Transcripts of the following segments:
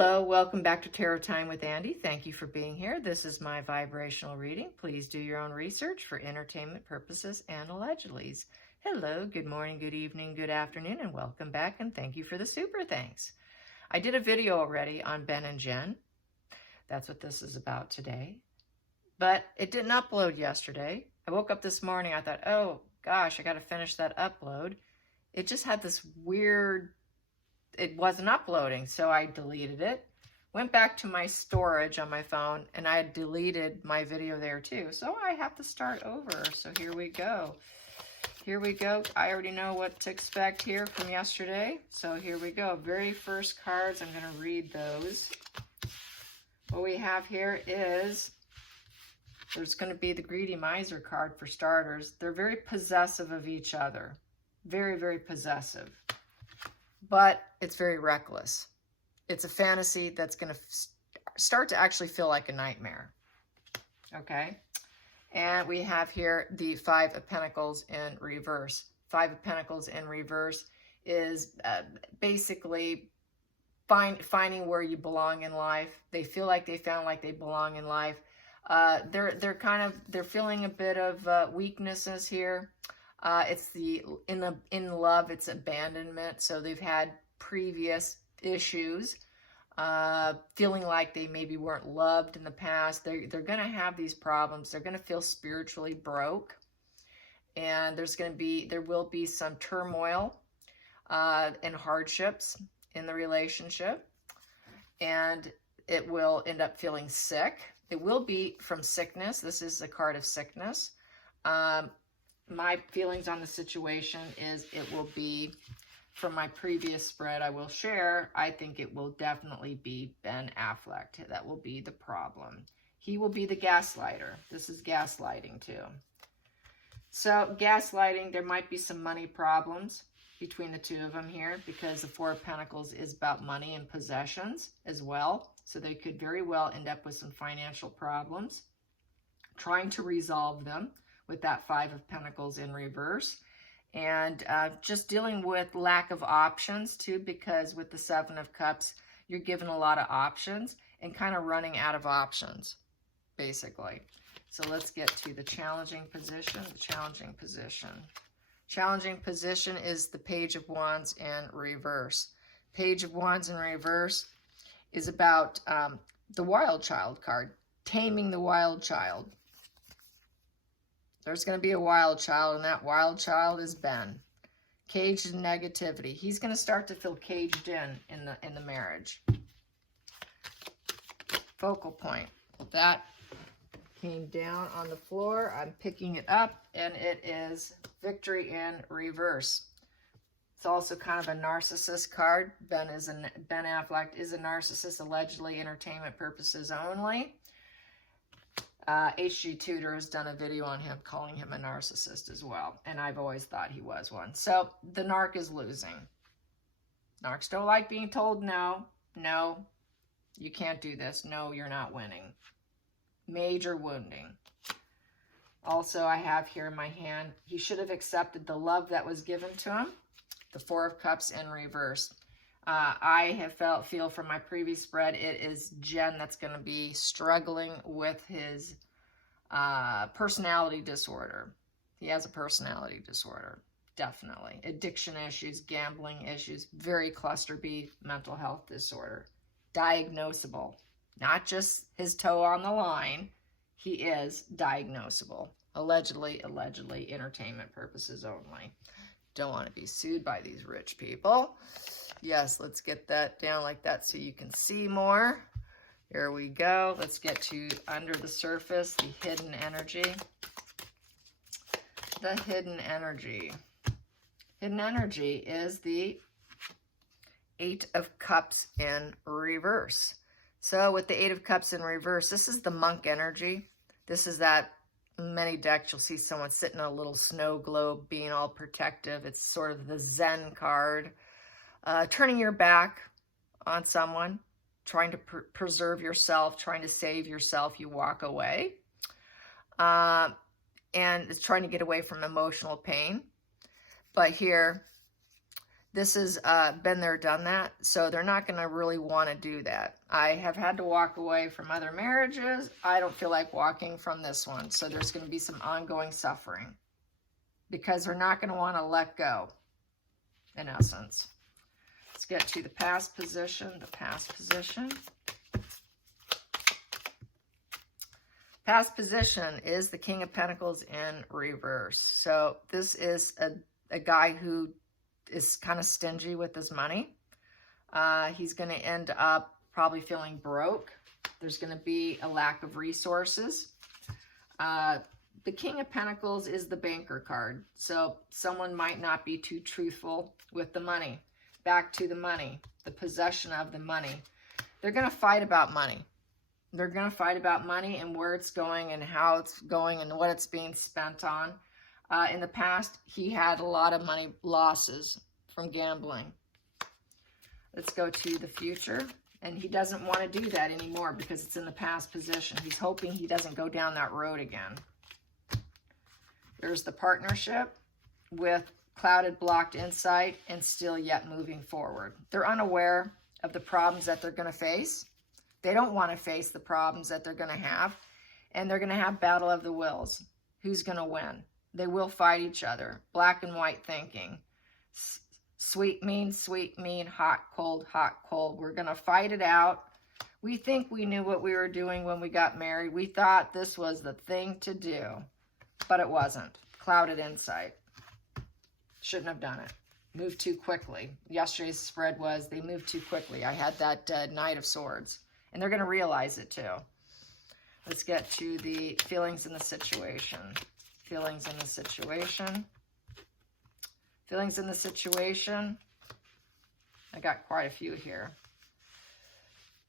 Hello, welcome back to Tarot Time with Andi. Thank you for being here. This is my vibrational reading. Please do your own research for entertainment purposes and allegedlys. Hello, good morning, good evening, good afternoon, and welcome back, and thank you for the super thanks. I did a video already on Ben and Jen. That's what this is about today. But it didn't upload yesterday. I woke up this morning, I thought, oh gosh, I got to finish that upload. It just had this weird, it wasn't uploading, so I deleted it. Went back to my storage on my phone, and I had deleted my video there too. So I have to start over. So here we go. Here we go. I already know what to expect here from yesterday. So here we go. Very first cards, I'm going to read those. What we have here is, there's going to be the Greedy Miser card for starters. They're very possessive of each other. Very, very possessive. But it's very reckless. It's a fantasy that's going to start to actually feel like a nightmare. Okay? And we have here the Five of Pentacles in reverse. Five of Pentacles in reverse is basically finding where you belong in life. They feel like they found like they belong in life. They're feeling a bit of weaknesses here. It's in love, it's abandonment. So they've had previous issues, feeling like they maybe weren't loved in the past. They're going to have these problems. They're going to feel spiritually broke, and there will be some turmoil and hardships in the relationship, and it will end up feeling sick. It will be from sickness. This is a card of sickness. My feelings on the situation is it will be, from my previous spread I will share, I think it will definitely be Ben Affleck. That will be the problem. He will be the gaslighter. This is gaslighting too. So gaslighting, there might be some money problems between the two of them here, because the Four of Pentacles is about money and possessions as well. So they could very well end up with some financial problems, trying to resolve them with that Five of Pentacles in reverse. And just dealing with lack of options too, because with the Seven of Cups, you're given a lot of options and kind of running out of options, basically. So let's get to the challenging position. The challenging position. Challenging position is the Page of Wands in reverse. Page of Wands in reverse is about the Wild Child card, taming the wild child. There's going to be a wild child, and that wild child is Ben. Caged in negativity. He's going to start to feel caged in the marriage. Focal point. That came down on the floor. I'm picking it up, and it is Victory in reverse. It's also kind of a narcissist card. Ben Affleck is a narcissist, allegedly entertainment purposes only. H.G. Tudor has done a video on him calling him a narcissist as well. And I've always thought he was one. So the narc is losing. Narcs don't like being told no. No, you can't do this. No, you're not winning. Major wounding. Also, I have here in my hand, he should have accepted the love that was given to him. The Four of Cups in reverse. I have feel from my previous spread, it is Jen that's going to be struggling with his personality disorder. He has a personality disorder, definitely. Addiction issues, gambling issues, very cluster B mental health disorder. Diagnosable. Not just his toe on the line. He is diagnosable. Allegedly, entertainment purposes only. Don't want to be sued by these rich people. Yes, let's get that down like that so you can see more. Here we go. Let's get to under the surface, the hidden energy. The hidden energy. Hidden energy is the Eight of Cups in reverse. So with the Eight of Cups in reverse, this is the monk energy. This is that many decks you'll see someone sitting in a little snow globe being all protective. It's sort of the Zen card. Turning your back on someone, trying to preserve yourself, trying to save yourself, you walk away. And it's trying to get away from emotional pain. But here, This has been there, done that, so they're not going to really want to do that. I have had to walk away from other marriages. I don't feel like walking from this one, so there's going to be some ongoing suffering because they're not going to want to let go, in essence. Let's get to the past position. The past position. Past position is the King of Pentacles in reverse. So this is a guy who is kind of stingy with his money. He's going to end up probably feeling broke. There's going to be a lack of resources. The King of Pentacles is the banker card. So someone might not be too truthful with the money. Back to the money, the possession of the money. They're going to fight about money. They're going to fight about money and where it's going and how it's going and what it's being spent on. In the past, he had a lot of money losses from gambling. Let's go to the future. And he doesn't want to do that anymore because it's in the past position. He's hoping he doesn't go down that road again. There's the partnership with clouded, blocked insight and still yet moving forward. They're unaware of the problems that they're going to face. They don't want to face the problems that they're going to have. And they're going to have battle of the wills. Who's going to win? They will fight each other. Black and white thinking. Sweet, mean, hot, cold, hot, cold. We're going to fight it out. We think we knew what we were doing when we got married. We thought this was the thing to do. But it wasn't. Clouded insight. Shouldn't have done it. Moved too quickly. Yesterday's spread was they moved too quickly. I had that Knight of Swords. And they're going to realize it too. Let's get to the feelings in the situation. Feelings in the situation. Feelings in the situation. I got quite a few here.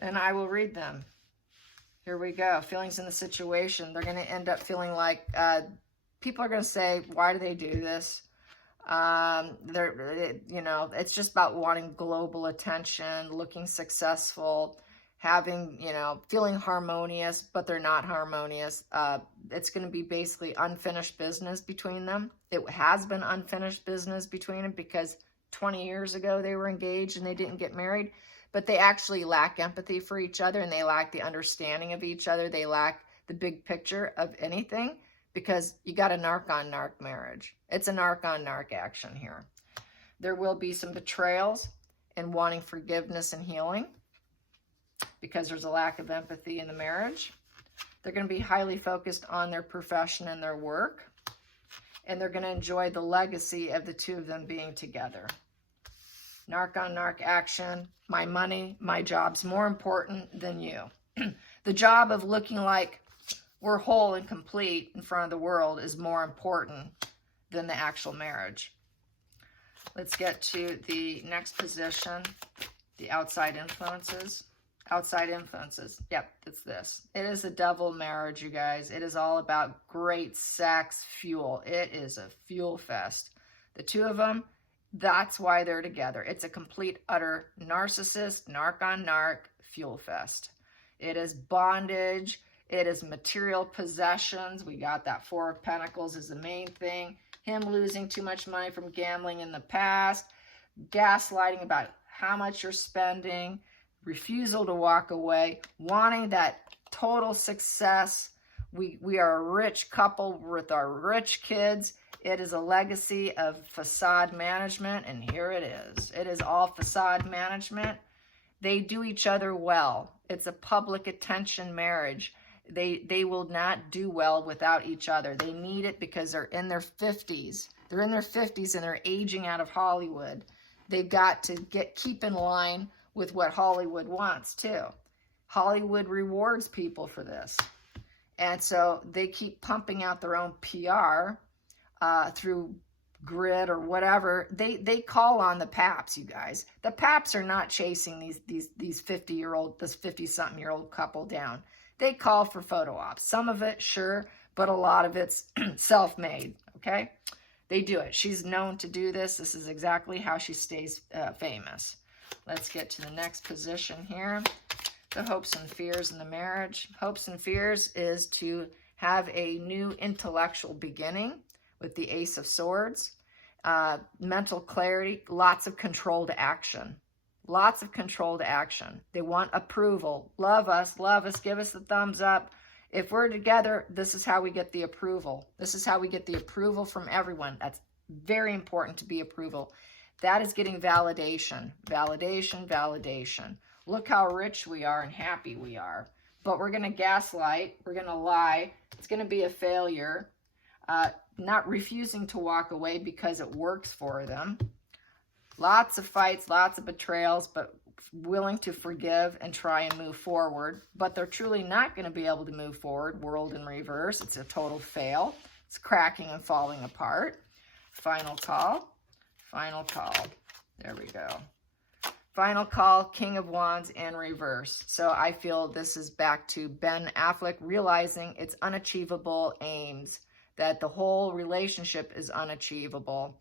And I will read them. Here we go. Feelings in the situation. They're going to end up feeling like people are going to say, why do they do this? It's just about wanting global attention, looking successful, having, feeling harmonious, but they're not harmonious. It's going to be basically unfinished business between them. It has been unfinished business between them because 20 years ago they were engaged and they didn't get married, but they actually lack empathy for each other and they lack the understanding of each other. They lack the big picture of anything because you got a narc-on-narc marriage. It's a narc-on-narc action here. There will be some betrayals and wanting forgiveness and healing, because there's a lack of empathy in the marriage. They're going to be highly focused on their profession and their work. And they're going to enjoy the legacy of the two of them being together. Narc on narc action. My money, my job's more important than you. The job of looking like we're whole and complete in front of the world is more important than the actual marriage. Let's get to the next position, the outside influences. Outside influences. Yep, it's this. It is a devil marriage, you guys. It is all about great sex fuel. It is a fuel fest. The two of them, that's why they're together. It's a complete, utter narcissist, narc on narc fuel fest. It is bondage. It is material possessions. We got that Four of Pentacles is the main thing. Him losing too much money from gambling in the past. Gaslighting about how much you're spending. Refusal to walk away, wanting that total success. We are a rich couple with our rich kids. It is a legacy of facade management, and here it is. It is all facade management. They do each other well. It's a public attention marriage. They will not do well without each other. They need it because they're in their 50s. They're in their 50s and they're aging out of Hollywood. They've got to keep in line with what Hollywood wants too. Hollywood rewards people for this. And so they keep pumping out their own PR through grid or whatever. They call on the paps, you guys. The paps are not chasing these 50-something-year-old couple down. They call for photo ops. Some of it, sure, but a lot of it's self-made, okay? They do it. She's known to do this. This is exactly how she stays famous. Let's get to the next position here. The hopes and fears in the marriage. Hopes and fears is to have a new intellectual beginning with the Ace of Swords. mental clarity, lots of controlled action. Lots of controlled action. They want approval. Love us, give us the thumbs up. If we're together, this is how we get the approval. This is how we get the approval from everyone. That's very important, to be approval. That is getting validation, validation, validation. Look how rich we are and happy we are. But we're going to gaslight. We're going to lie. It's going to be a failure. Not refusing to walk away because it works for them. Lots of fights, lots of betrayals, but willing to forgive and try and move forward. But they're truly not going to be able to move forward. World in reverse. It's a total fail. It's cracking and falling apart. Final call. Final call. There we go. Final call, King of Wands in reverse. So I feel this is back to Ben Affleck realizing it's unachievable aims, that the whole relationship is unachievable.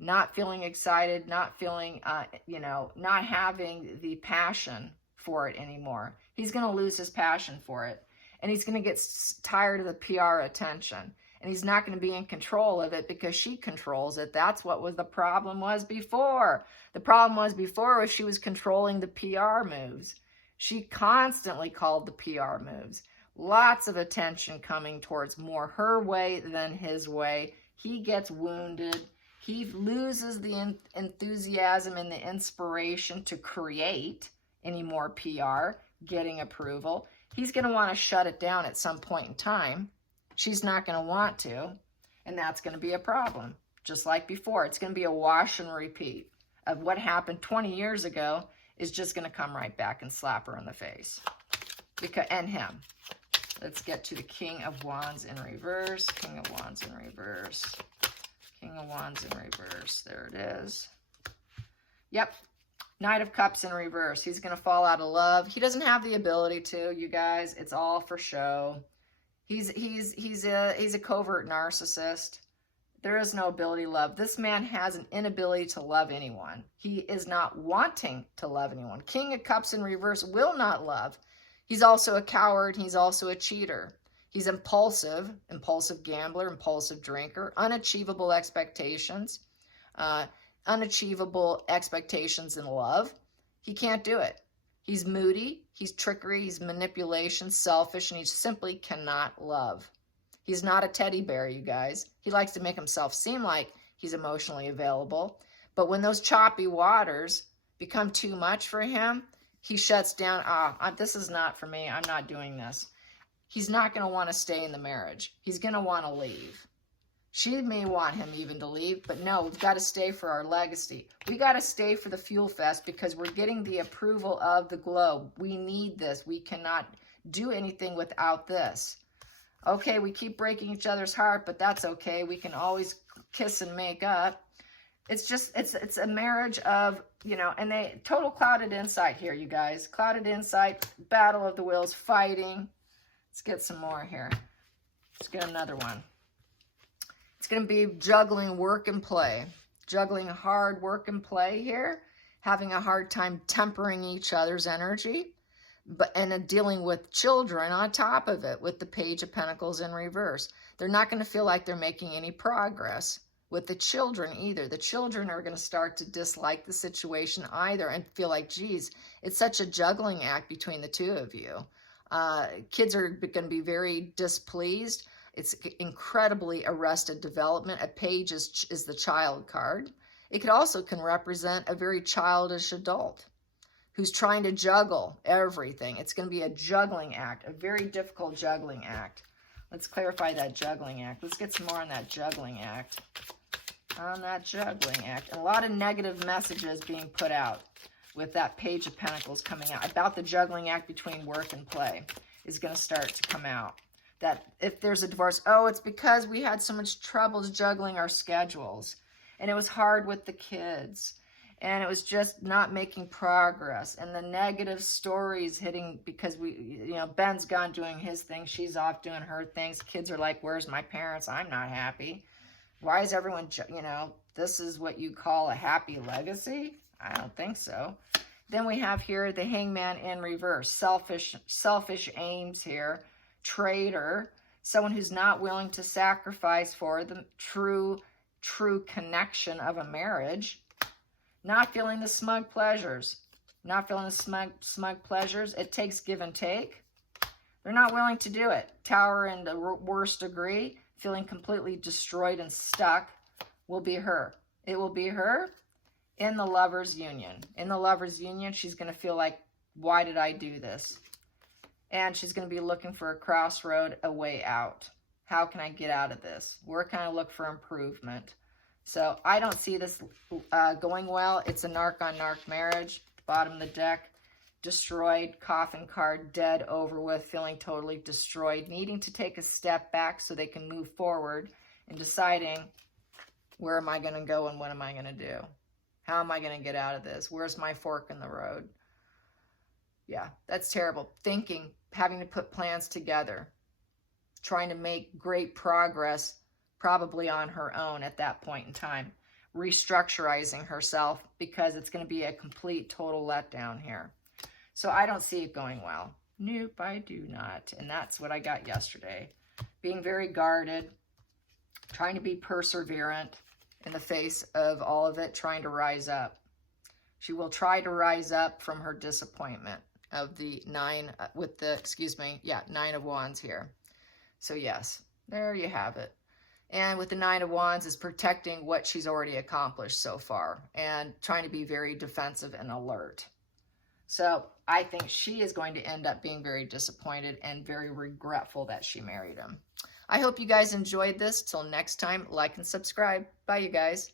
Not feeling excited, not feeling, not having the passion for it anymore. He's going to lose his passion for it. And he's going to get tired of the PR attention. And he's not going to be in control of it because she controls it. That's what the problem was before. The problem was before was she was controlling the PR moves. She constantly called the PR moves. Lots of attention coming towards more her way than his way. He gets wounded. He loses the enthusiasm and the inspiration to create any more PR, getting approval. He's going to want to shut it down at some point in time. She's not going to want to, and that's going to be a problem. Just like before, it's going to be a wash and repeat of what happened 20 years ago is just going to come right back and slap her in the face. And him. Let's get to the King of Wands in reverse. King of Wands in reverse. King of Wands in reverse. There it is. Yep. Knight of Cups in reverse. He's going to fall out of love. He doesn't have the ability to, you guys. It's all for show. He's a covert narcissist. There is no ability to love. This man has an inability to love anyone. He is not wanting to love anyone. King of Cups in reverse will not love. He's also a coward. He's also a cheater. He's impulsive gambler, impulsive drinker, unachievable expectations, unachievable expectations in love. He can't do it. He's moody, he's trickery, he's manipulation, selfish, and he simply cannot love. He's not a teddy bear, you guys. He likes to make himself seem like he's emotionally available. But when those choppy waters become too much for him, he shuts down. This is not for me. I'm not doing this. He's not going to want to stay in the marriage. He's going to want to leave. She may want him even to leave, but no, we've got to stay for our legacy. We got to stay for the Fuel Fest because we're getting the approval of the globe. We need this. We cannot do anything without this. Okay, we keep breaking each other's heart, but that's okay. We can always kiss and make up. It's just, it's a marriage of, and they total clouded insight here, you guys. Clouded insight, battle of the wills, fighting. Let's get some more here. Let's get another one. It's going to be juggling work and play. Juggling hard work and play here. Having a hard time tempering each other's energy. And dealing with children on top of it with the Page of Pentacles in reverse. They're not going to feel like they're making any progress with the children either. The children are going to start to dislike the situation either and feel like, geez, it's such a juggling act between the two of you. Kids are going to be very displeased. It's incredibly arrested development. A page is the child card. It could also can represent a very childish adult who's trying to juggle everything. It's going to be a juggling act, a very difficult juggling act. Let's clarify that juggling act. Let's get some more on that juggling act. On that juggling act. And a lot of negative messages being put out with that Page of Pentacles coming out about the juggling act between work and play is going to start to come out. That if there's a divorce, it's because we had so much trouble juggling our schedules. And it was hard with the kids. And it was just not making progress. And the negative stories hitting because Ben's gone doing his thing. She's off doing her things. Kids are like, where's my parents? I'm not happy. Why is everyone, this is what you call a happy legacy? I don't think so. Then we have here the Hangman in reverse. Selfish aims here. Traitor, someone who's not willing to sacrifice for the true true connection of a marriage. Not feeling the smug pleasures. Not feeling the smug pleasures. It takes give and take. They're not willing to do it. Tower in the worst degree, feeling completely destroyed and stuck, will be her. It will be her in the Lover's union. In the Lover's union, she's going to feel like, why did I do this? And she's going to be looking for a crossroad, a way out. How can I get out of this? Where can I look for improvement? So I don't see this going well. It's a narc-on-narc marriage. Bottom of the deck, destroyed, coffin card, dead, over with, feeling totally destroyed, needing to take a step back so they can move forward and deciding, where am I going to go and what am I going to do? How am I going to get out of this? Where's my fork in the road? Yeah, that's terrible. Thinking, having to put plans together, trying to make great progress, probably on her own at that point in time, restructurizing herself because it's going to be a complete, total letdown here. So I don't see it going well. Nope, I do not. And that's what I got yesterday. Being very guarded, trying to be perseverant in the face of all of it, trying to rise up. She will try to rise up from her disappointment of the Nine of Wands here. So yes, there you have it. And with the Nine of Wands is protecting what she's already accomplished so far and trying to be very defensive and alert. So I think she is going to end up being very disappointed and very regretful that she married him. I hope you guys enjoyed this. Till next time, like and subscribe. Bye, you guys.